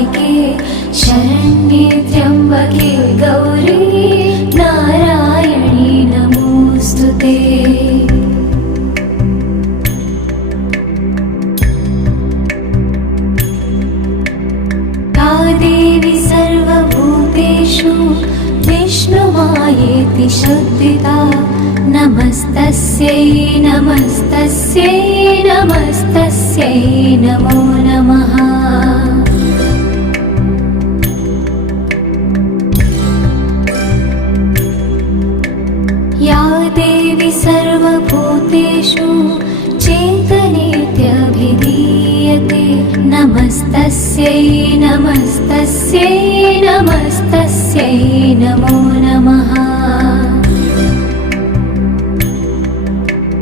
साधिके शरण्ये त्र्यम्बके गौरी नारायणी नमोऽस्तुते। या देवी सर्वभूतेषु विष्णुमायेति शब्दिता नमस्तस्यै नमस्तस्यै नमस्तस्यै नमो नमः। या देवी सर्वभूतेषु चेतनेत्यभिधीयते नमस्तस्यै नमस्तस्यै नमस्तस्यै नमो